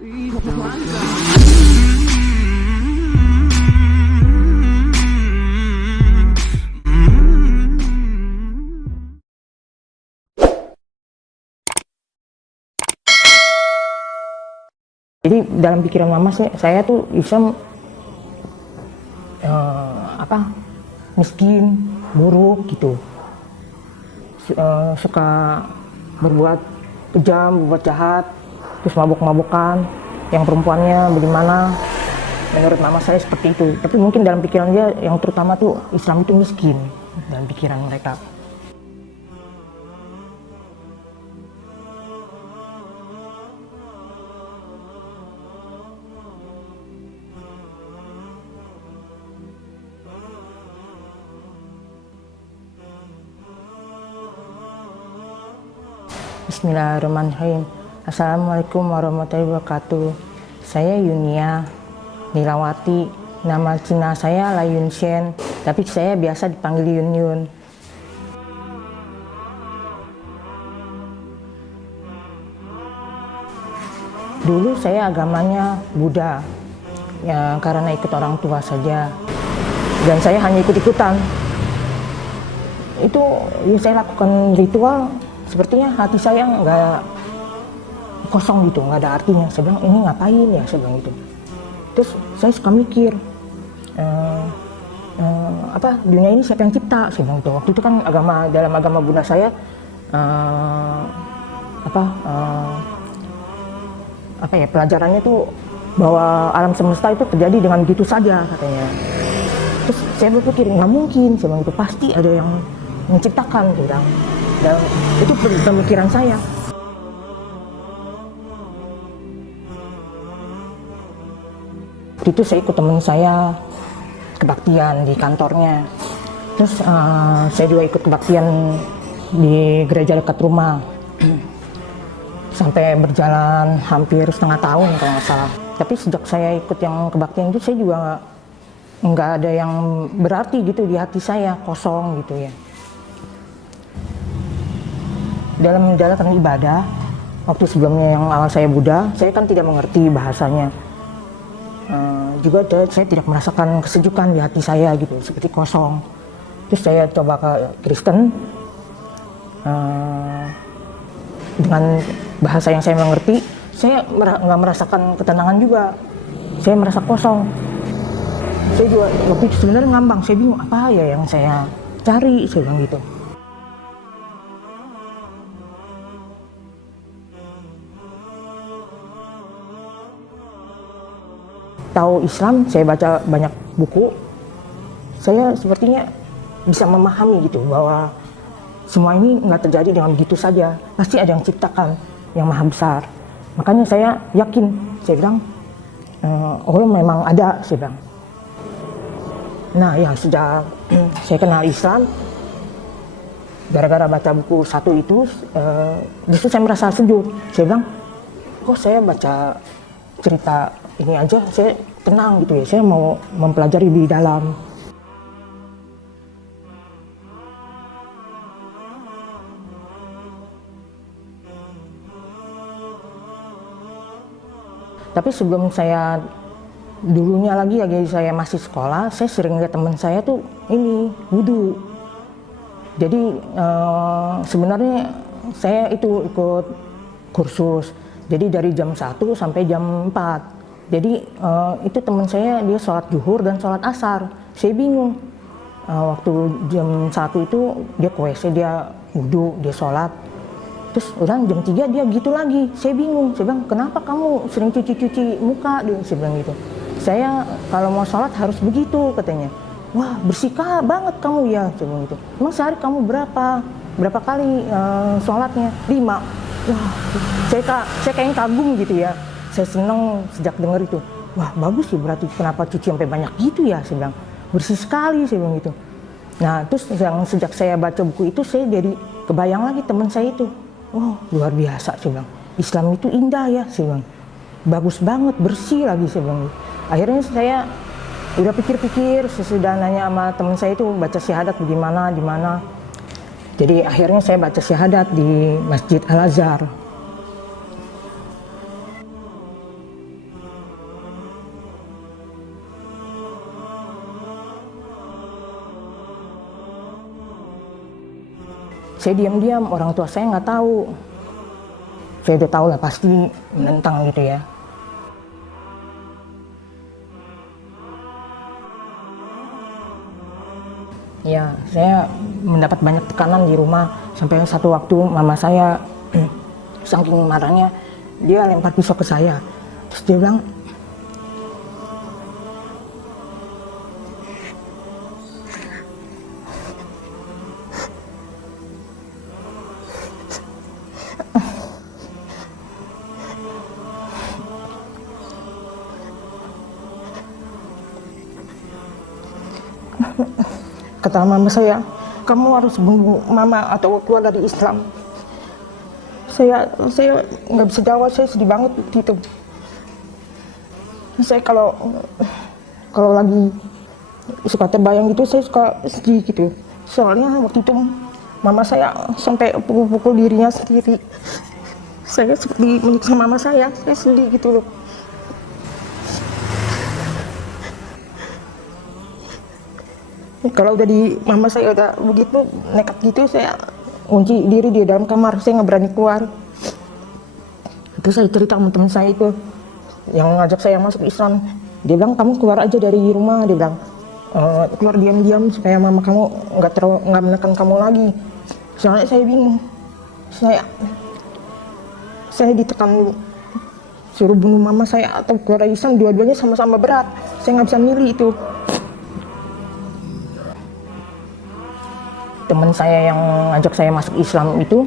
Jadi dalam pikiran mama saya tuh Islam miskin, buruk gitu, suka berbuat kejam, berbuat jahat, terus mabuk-mabukan, yang perempuannya bagaimana. Menurut mama saya seperti itu, tapi mungkin dalam pikiran dia yang terutama tuh Islam itu miskin dalam pikiran mereka. Bismillahirrahmanirrahim. Assalamualaikum warahmatullahi wabarakatuh. Saya Yunia Nilawati. Nama Cina saya La Yun Shen, tapi saya biasa dipanggil Yun Yun. Dulu saya agamanya Buddha, ya karena ikut orang tua saja. Dan saya hanya ikut-ikutan. Itu ya saya lakukan ritual. Sepertinya hati saya nggak kosong gitu, nggak ada artinya. Saya bilang, ini ngapain ya, saya bilang gitu. Terus saya suka mikir, dunia ini siapa yang cipta, saya bilang gitu. Waktu itu kan dalam agama Buddha saya, pelajarannya tuh bahwa alam semesta itu terjadi dengan begitu saja katanya. Terus saya berpikir, nggak mungkin, saya bilang gitu, pasti ada yang menciptakan, saya bilang. Dan itu pemikiran saya. Waktu itu saya ikut teman saya kebaktian di kantornya. Terus saya juga ikut kebaktian di gereja dekat rumah. Sampai berjalan hampir setengah tahun kalau nggak salah. Tapi sejak saya ikut yang kebaktian itu saya juga nggak ada yang berarti gitu di hati saya, kosong gitu ya. Dalam menjalankan ibadah, waktu sebelumnya yang awal saya Buddha, saya kan tidak mengerti bahasanya. Juga saya tidak merasakan kesejukan di hati saya gitu, seperti kosong. Terus saya coba ke Kristen, dengan bahasa yang saya mengerti, saya nggak merasakan ketenangan juga. Saya merasa kosong. Saya juga waktu itu sebenarnya ngambang, saya bingung apa ya yang saya cari, saya bilang gitu. Tahu Islam, saya baca banyak buku, saya sepertinya bisa memahami gitu bahwa semua ini nggak terjadi dengan begitu saja, pasti ada yang ciptakan yang maha besar. Makanya saya yakin, saya bilang, Allah memang ada, saya bilang. Nah ya sejak saya kenal Islam, gara-gara baca buku satu itu, justru saya merasa sejuk. Saya bilang, kok saya baca cerita ini aja saya tenang gitu ya, saya mau mempelajari lebih dalam. Tapi sebelum saya dulunya lagi saya masih sekolah, saya sering lihat teman saya tuh ini wudhu. Jadi sebenarnya saya itu ikut kursus. Jadi dari jam 1 sampai jam 4. Jadi itu teman saya dia sholat zuhur dan sholat asar. Saya bingung. Waktu jam 1 itu dia ke WC, dia wudhu, dia sholat. Terus udah jam 3 dia gitu lagi. Saya bingung. Saya bilang, kenapa kamu sering cuci-cuci muka? Saya bilang gitu. Saya kalau mau sholat harus begitu katanya. Wah bersihkah banget kamu ya? Saya bilang gitu. Emang sehari kamu berapa kali sholatnya? 5. Wah, saya kayak kagum gitu ya. Saya seneng sejak dengar itu. Wah, bagus sih berarti kenapa cuci sampai banyak gitu ya, saya bilang. Bersih sekali, saya bilang gitu. Nah, terus yang sejak saya baca buku itu, saya jadi kebayang lagi teman saya itu. Oh, luar biasa, saya bilang. Islam itu indah ya, saya bilang. Bagus banget, bersih lagi, saya bilang. Akhirnya saya udah pikir-pikir, sesudah nanya sama teman saya itu baca syahadat di mana. Jadi akhirnya saya baca syahadat di Masjid Al-Azhar. Saya diam-diam, orang tua saya nggak tahu. Saya udah tahu lah pasti menentang gitu ya. Ya, saya mendapat banyak tekanan di rumah. Sampai satu waktu mama saya saking marahnya, dia lempar pisau ke saya. Terus dia bilang, kata mama saya, kamu harus bunuh mama atau keluar dari Islam. Saya nggak bisa jawab, saya sedih banget gitu. Saya kalau lagi suka terbayang gitu, saya suka sedih gitu. Soalnya waktu itu mama saya sampai pukul-pukul dirinya sendiri. Saya seperti menyiksa mama saya sedih gitu loh. Kalau udah di mama saya udah begitu nekat gitu, saya kunci diri di dalam kamar, saya nggak berani keluar. Itu saya cerita sama teman saya itu yang ngajak saya masuk Islam. Dia bilang, kamu keluar aja dari rumah, dia bilang, keluar diam-diam supaya mama kamu nggak menekan kamu lagi. Soalnya saya bingung, saya ditekan suruh bunuh mama saya atau keluar dari Islam, dua-duanya sama-sama berat. Saya nggak bisa milih itu. Teman saya yang ngajak saya masuk Islam itu,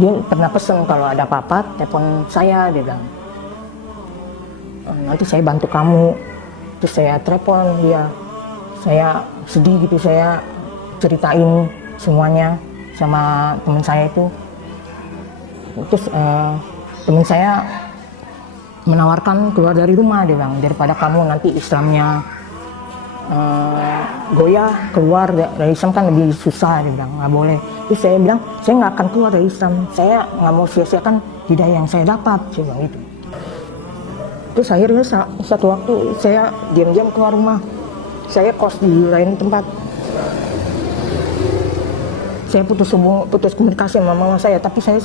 dia pernah pesen kalau ada apa-apa telepon saya, dia bilang, nanti saya bantu kamu. Terus saya telepon dia, saya sedih gitu, saya ceritain semuanya sama teman saya itu. Terus teman saya menawarkan keluar dari rumah, dia bilang, daripada kamu nanti Islamnya goyah, keluar dari Islam kan lebih susah, dia bilang, nggak boleh. Terus saya bilang, saya nggak akan keluar dari Islam, saya nggak mau sia-siakan hidayah yang saya dapat, saya bilang gitu. Terus akhirnya satu waktu saya diam-diam keluar rumah, saya kos di lain tempat. Saya putus komunikasi sama mama saya, tapi saya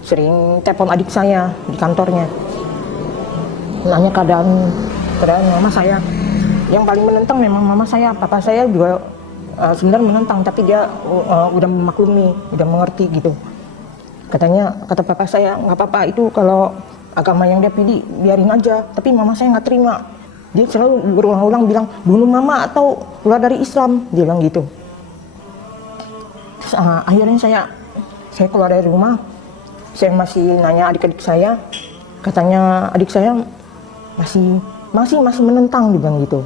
sering telepon adik saya di kantornya, nanya keadaan mama saya. Yang paling menentang memang mama saya. Papa saya juga sebenarnya menentang, tapi dia udah memaklumi, udah mengerti gitu. Kata papa saya, nggak apa-apa itu kalau agama yang dia pilih, biarin aja. Tapi mama saya nggak terima. Dia selalu berulang-ulang bilang, bunuh mama atau keluar dari Islam, dia bilang gitu. Terus akhirnya saya keluar dari rumah. Saya masih nanya adik-adik saya, katanya adik saya masih menentang, dia bilang gitu.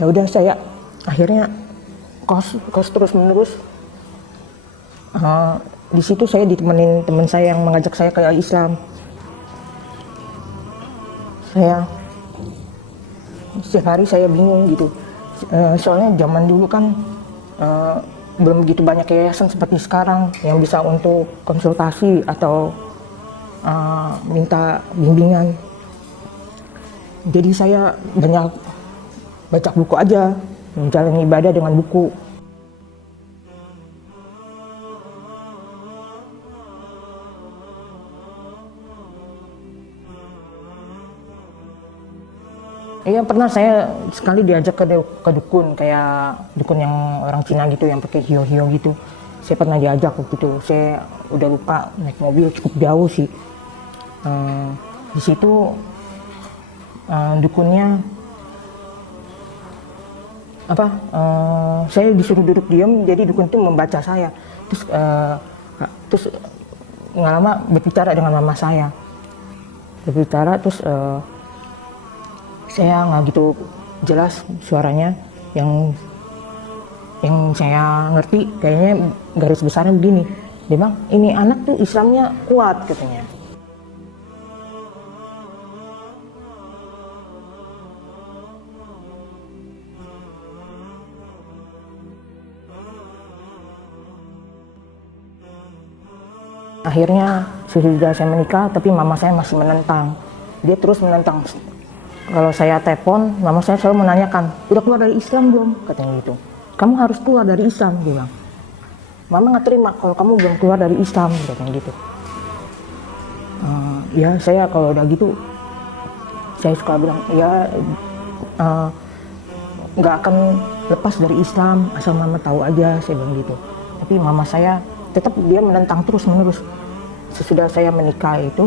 Ya udah, saya akhirnya kos terus menerus. Di situ saya ditemenin teman saya yang mengajak saya ke Islam. Saya setiap hari saya bingung gitu. Soalnya zaman dulu kan belum begitu banyak yayasan seperti sekarang yang bisa untuk konsultasi atau minta bimbingan. Jadi saya banyak baca buku aja, menjalani ibadah dengan buku. Iya, pernah saya sekali diajak ke dukun, kayak dukun yang orang Cina gitu, yang pakai hio-hio gitu. Saya pernah diajak gitu, saya udah lupa, naik mobil cukup jauh sih. Di situ dukunnya saya disuruh duduk diam, jadi dukun itu membaca saya. Terus nggak lama berbicara dengan mama saya. Terus saya nggak gitu jelas suaranya, yang saya ngerti kayaknya garis besarnya begini. Dia bilang, ini anak tuh Islamnya kuat katanya. Akhirnya sudah saya menikah, tapi mama saya masih menentang. Dia terus menentang. kalau saya telepon, mama saya selalu menanyakan, udah keluar dari Islam belum? Katanya gitu. Kamu harus keluar dari Islam, dia bilang. Mama nggak terima kalau kamu belum keluar dari Islam, katanya gitu. Ya saya kalau udah gitu, saya suka bilang, ya nggak akan lepas dari Islam, asal mama tahu aja, saya bilang gitu. Tapi mama saya tetap dia menentang terus menerus. Sesudah saya menikah itu,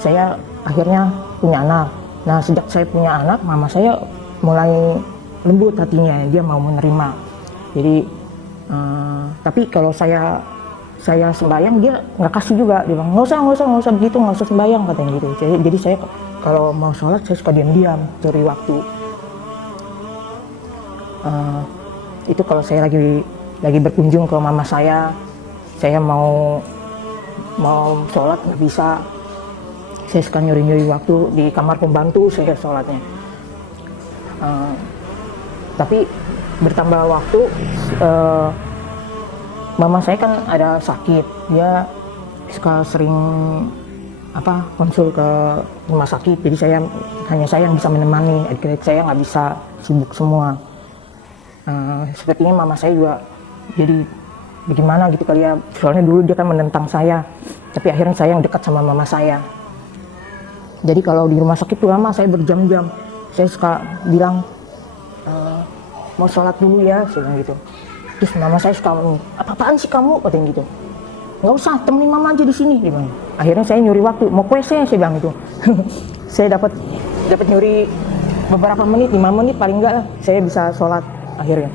saya akhirnya punya anak. Nah sejak saya punya anak, mama saya mulai lembut hatinya, dia mau menerima. Jadi tapi kalau saya sembahyang, dia nggak kasih juga, dia bilang nggak usah begitu, nggak usah sembahyang, katanya gitu. Jadi saya kalau mau sholat saya suka diam-diam cari waktu. Itu kalau saya lagi berkunjung ke mama saya mau sholat nggak bisa, saya suka nyuri waktu di kamar pembantu saya sholatnya. Tapi bertambah waktu, mama saya kan ada sakit, dia suka sering konsul ke rumah sakit, jadi hanya saya yang bisa menemani, adik-adik saya nggak bisa, sibuk semua. Sepertinya mama saya juga jadi bagaimana gitu kali ya, soalnya dulu dia kan menentang saya, tapi akhirnya saya yang dekat sama mama saya. Jadi kalau di rumah sakit tuh lama, saya berjam-jam, saya suka bilang mau sholat dulu ya, saya bilang gitu. Terus mama saya suka, apaan sih kamu, katanya gitu. Nggak usah, temenin mama aja di sini, dia bilang. Akhirnya saya nyuri waktu, mau ke WC, saya bilang gitu. Saya dapat nyuri beberapa menit, 5 menit paling enggak lah, saya bisa sholat akhirnya.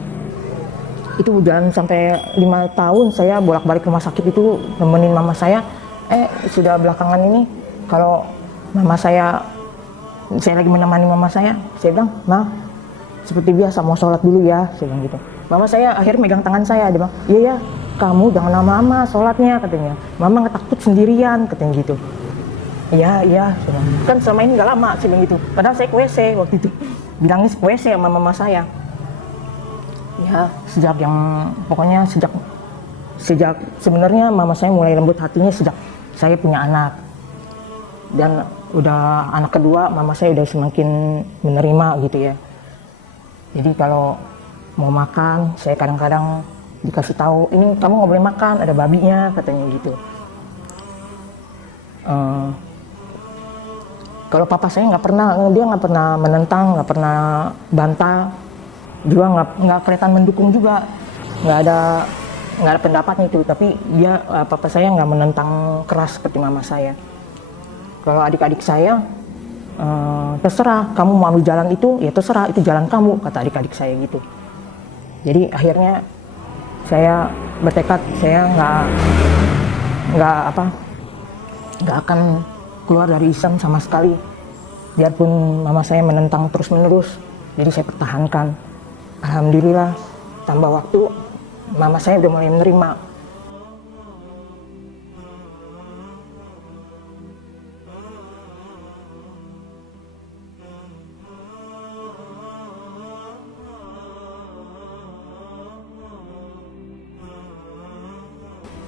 Itu jalan sampai 5 tahun saya bolak-balik rumah sakit itu nemenin mama saya. Sudah belakangan ini kalau mama saya lagi menemani mama saya bilang, "Ma, seperti biasa mau sholat dulu ya," saya bilang gitu. Mama saya akhirnya megang tangan saya, dia bilang, "Iya, kamu jangan lama-lama sholatnya," katanya. "Mama nggak takut sendirian," katanya gitu. Iya, kan selama ini nggak lama, saya bilang gitu. Padahal saya ke WC waktu itu, bilangnya ke WC sama mama saya. Ya, pokoknya sejak sebenarnya mama saya mulai lembut hatinya sejak saya punya anak. Dan udah anak kedua, mama saya udah semakin menerima gitu ya. Jadi kalau mau makan, saya kadang-kadang dikasih tahu, ini kamu nggak boleh makan, ada babinya, katanya gitu. Kalau papa saya dia nggak pernah menentang, nggak pernah bantah, juga nggak kelihatan mendukung juga, nggak ada pendapatnya itu. Tapi papa saya nggak menentang keras seperti mama saya. Kalau adik-adik saya, terserah kamu mau ambil jalan itu, ya terserah, itu jalan kamu, kata adik-adik saya gitu. Jadi akhirnya saya bertekad, saya nggak akan keluar dari Islam sama sekali, biarpun mama saya menentang terus-menerus. Jadi saya pertahankan. Alhamdulillah, tambah waktu, mama saya udah mulai menerima.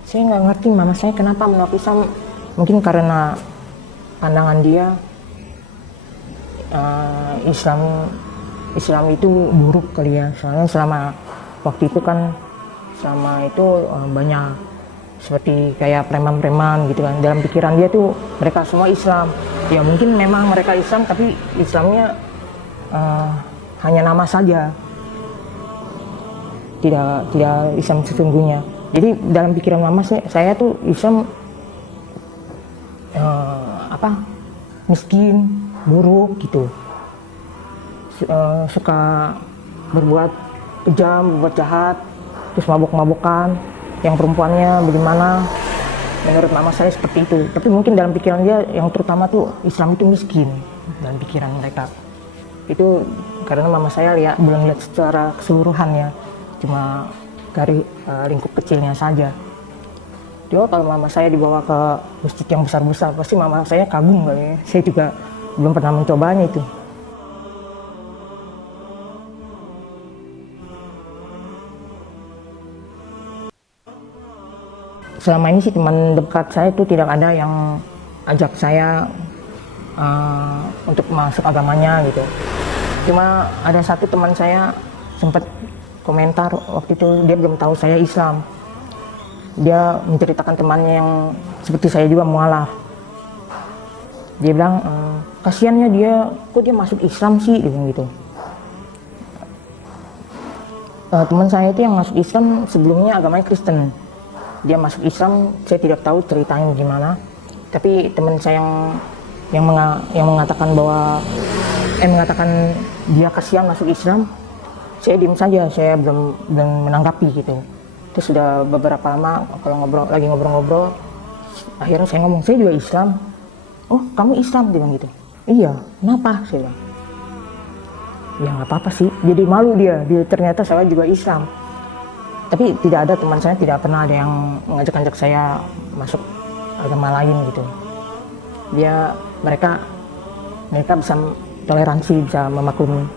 Saya nggak ngerti mama saya kenapa menolak Islam. Mungkin karena pandangan dia Islam itu buruk kali ya. Soalnya selama itu banyak seperti kayak preman-preman gitu kan. Dalam pikiran dia tuh mereka semua Islam. Ya mungkin memang mereka Islam, tapi Islamnya hanya nama saja. Tidak Islam sesungguhnya. Jadi dalam pikiran mama saya tuh Islam miskin, buruk gitu, suka berbuat kejam, berbuat jahat, terus mabuk-mabukan, yang perempuannya bagaimana. Menurut mama saya seperti itu. Tapi mungkin dalam pikiran dia yang terutama tuh Islam itu miskin dalam pikiran mereka. Itu karena mama saya belum lihat secara keseluruhan ya, cuma dari lingkup kecilnya saja. Juga kalau mama saya dibawa ke masjid yang besar-besar, pasti mama saya kagum kali ya. Saya juga belum pernah mencobanya itu. Selama ini sih teman dekat saya itu tidak ada yang ajak saya untuk masuk agamanya gitu. Cuma ada satu teman saya sempat komentar waktu itu, dia belum tahu saya Islam. Dia menceritakan temannya yang seperti saya juga mualaf. Dia bilang, kasihannya dia, kok dia masuk Islam sih, dia bilang gitu. Teman saya itu yang masuk Islam sebelumnya agamanya Kristen. Dia masuk Islam, saya tidak tahu ceritanya gimana. Tapi teman saya yang mengatakan bahwa mengatakan dia kasihan masuk Islam, saya diam saja, saya belum menanggapi gitu. Terus sudah beberapa lama kalau ngobrol-ngobrol, akhirnya saya ngomong, saya juga Islam. Oh, kamu Islam? Dia bilang gitu. Iya, kenapa? Saya bilang. Ya nggak apa-apa sih, jadi malu dia ternyata saya juga Islam. Tapi tidak ada, teman saya tidak pernah ada yang mengajak-ajak saya masuk agama lain gitu. Mereka bisa toleransi, bisa memaklumi.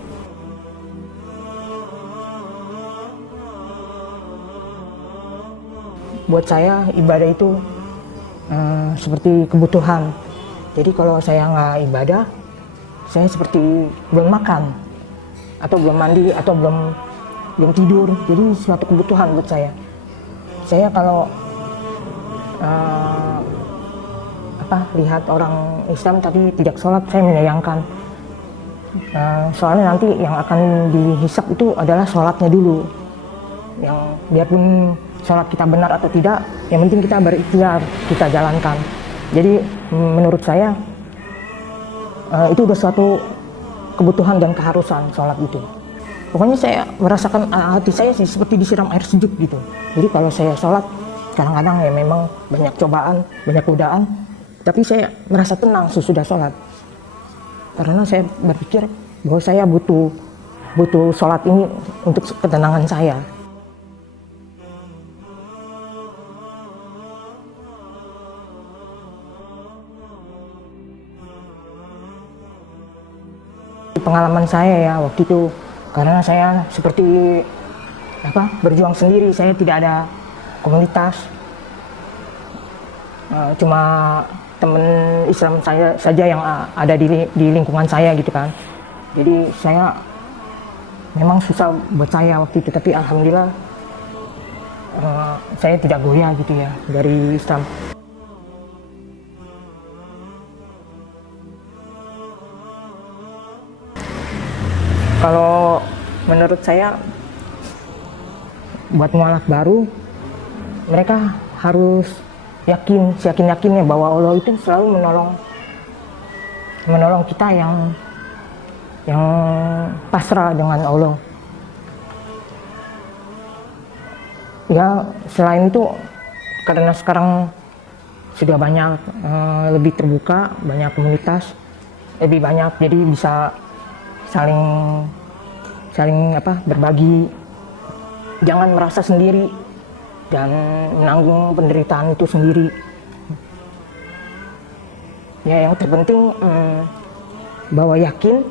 Buat saya ibadah itu seperti kebutuhan. Jadi kalau saya nggak ibadah, saya seperti belum makan, atau belum mandi, atau belum tidur. Jadi suatu kebutuhan buat saya. Saya kalau lihat orang Islam tapi tidak sholat, saya menyayangkan. Soalnya nanti yang akan dihisap itu adalah sholatnya dulu. Yang biarpun sholat kita benar atau tidak, yang penting kita berikhtiar, kita jalankan. Jadi menurut saya itu udah suatu kebutuhan dan keharusan sholat itu. Pokoknya saya merasakan hati saya seperti disiram air sejuk gitu. Jadi kalau saya sholat, kadang-kadang ya memang banyak cobaan, banyak godaan, tapi saya merasa tenang sesudah sholat. Karena saya berpikir bahwa saya butuh sholat ini untuk ketenangan saya. Pengalaman saya ya waktu itu, karena saya seperti berjuang sendiri, saya tidak ada komunitas, cuma teman Islam saya saja yang ada di lingkungan saya gitu kan. Jadi saya memang susah buat saya waktu itu, tapi alhamdulillah saya tidak goyah gitu ya dari Islam. Kalau menurut saya, buat mualaf baru, mereka harus yakinnya bahwa Allah itu selalu menolong kita yang pasrah dengan Allah. Ya selain itu, karena sekarang sudah banyak lebih terbuka, banyak komunitas, lebih banyak, jadi bisa saling berbagi, jangan merasa sendiri dan menanggung penderitaan itu sendiri. Ya yang terpenting bahwa yakin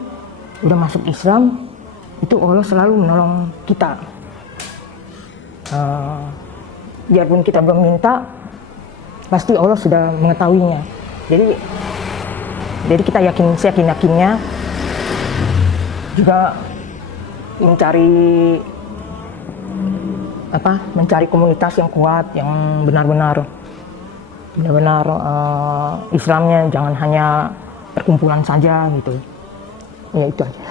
udah masuk Islam itu Allah selalu menolong kita. Biarpun kita belum minta, pasti Allah sudah mengetahuinya. Jadi kita yakinnya juga mencari komunitas yang kuat, yang benar-benar Islamnya jangan hanya perkumpulan saja gitu. Ya itu aja.